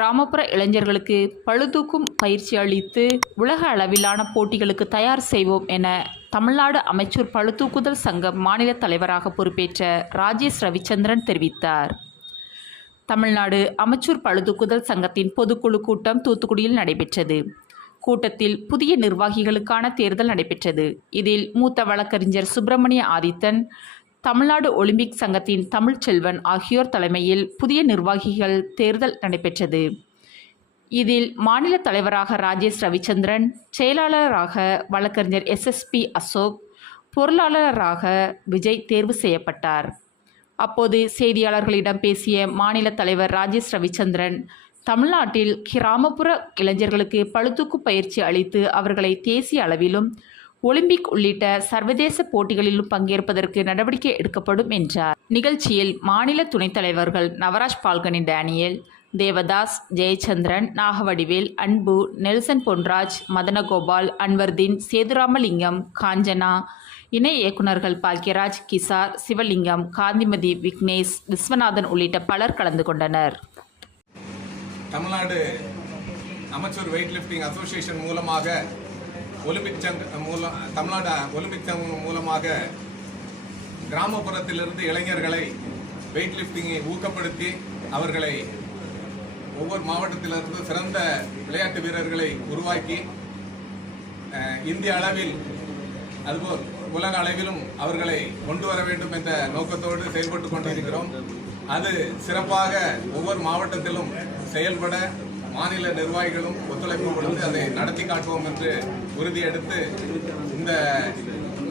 கிராமப்புற இளைஞர்களுக்கு பளுதூக்கும் பயிற்சி அளித்து உலக அளவிலான போட்டிகளுக்கு தயார் செய்வோம் என தமிழ்நாடு அமைச்சூர் பளுதூக்குதல் சங்க மாநில தலைவராக பொறுப்பேற்ற ராஜேஷ் ரவிச்சந்திரன் தெரிவித்தார். தமிழ்நாடு அமைச்சூர் பளுதூக்குதல் சங்கத்தின் பொதுக்குழு கூட்டம் தூத்துக்குடியில் நடைபெற்றது. கூட்டத்தில் புதிய நிர்வாகிகளுக்கான தேர்தல் நடைபெற்றது. இதில் மூத்த வழக்கறிஞர் சுப்பிரமணிய ஆதித்தன், தமிழ்நாடு ஒலிம்பிக் சங்கத்தின் தமிழ்ச்செல்வன் ஆகியோர் தலைமையில் புதிய நிர்வாகிகள் தேர்தல் நடைபெற்றது. இதில் மாநில தலைவராக ராஜேஷ் ரவிச்சந்திரன், செயலாளராக வழக்கறிஞர் SSP அசோக், பொருளாளராக விஜய் தேர்வு செய்யப்பட்டார். அப்போது செய்தியாளர்களிடம் பேசிய மாநில தலைவர் ராஜேஷ் ரவிச்சந்திரன், தமிழ்நாட்டில் கிராமப்புற இளைஞர்களுக்கு பளுதூக்கு பயிற்சி அளித்து அவர்களை தேசிய அளவிலும் ஒலிம்பிக் உள்ளிட்ட சர்வதேச போட்டிகளிலும் பங்கேற்பதற்கு நடவடிக்கை எடுக்கப்படும் என்றார். நிகழ்ச்சியில் மாநில துணைத் தலைவர்கள் நவராஜ் பால்கனி டேனியல், தேவதாஸ், ஜெயச்சந்திரன், நாகவடிவேல், அன்பு, நெல்சன் பொன்ராஜ், மதனகோபால், அன்வர்தீன், சேதுராமலிங்கம், காஞ்சனா, இணை இயக்குநர்கள் பாக்யராஜ், கிசார், சிவலிங்கம், காந்திமதி, விக்னேஷ், விஸ்வநாதன் உள்ளிட்ட பலர் கலந்து கொண்டனர். தமிழ்நாடு அமைச்சர் வெயிட் லிஃப்டிங் அசோசியேஷன் மூலமாக தமிழ்நாடு ஒலிம்பிக் சங்கம் மூலமாக கிராமப்புறத்திலிருந்து இளைஞர்களை வெயிட் லிஃப்டிங்கை ஊக்கப்படுத்தி அவர்களை ஒவ்வொரு மாவட்டத்திலிருந்து சிறந்த விளையாட்டு வீரர்களை உருவாக்கி இந்திய அளவில் அதுபோல் உலக அளவிலும் அவர்களை கொண்டு வர வேண்டும் என்ற நோக்கத்தோடு செயல்பட்டு கொண்டிருக்கிறோம். அது சிறப்பாக ஒவ்வொரு மாவட்டத்திலும் செயல்பட மாநில நிர்வாகிகளும் ஒத்துழைப்பு கொடுத்து அதை நடத்தி காட்டுவோம் என்று உறுதியெடுத்து இந்த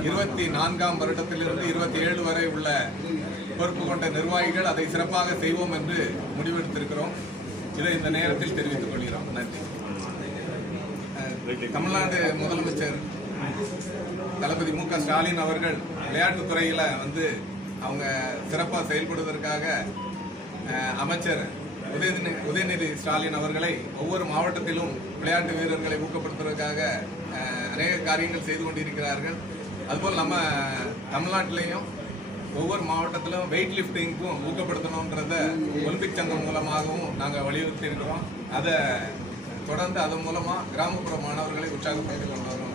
24ஆம் வருடத்திலிருந்து 27 வரை உள்ள பொறுப்பு கொண்ட நிர்வாகிகள் அதை சிறப்பாக செய்வோம் என்று முடிவெடுத்திருக்கிறோம். இதை இந்த நேரத்தில் தெரிவித்துக் கொள்கிறோம். நன்றி. தமிழ்நாடு முதலமைச்சர் தளபதி மு க ஸ்டாலின் அவர்கள் விளையாட்டுத்துறையில் அவங்க சிறப்பாக செயல்படுவதற்காக அமைச்சர் உதயநிதி ஸ்டாலின் அவர்களை ஒவ்வொரு மாவட்டத்திலும் விளையாட்டு வீரர்களை ஊக்கப்படுத்துவதற்காக அநேக காரியங்கள் செய்து கொண்டிருக்கிறார்கள். அதுபோல் நம்ம தமிழ்நாட்டிலையும் ஒவ்வொரு மாவட்டத்திலும் வெயிட் லிஃப்டிங்க்கும் ஊக்கப்படுத்தணுன்றத ஒலிம்பிக் சங்கம் மூலமாகவும் நாங்கள் வலியுறுத்தி இருக்கிறோம். அதை தொடர்ந்து அதன் மூலமாக கிராமப்புற மாணவர்களை உற்சாகப்படுத்திக் கொண்டு வரோம்.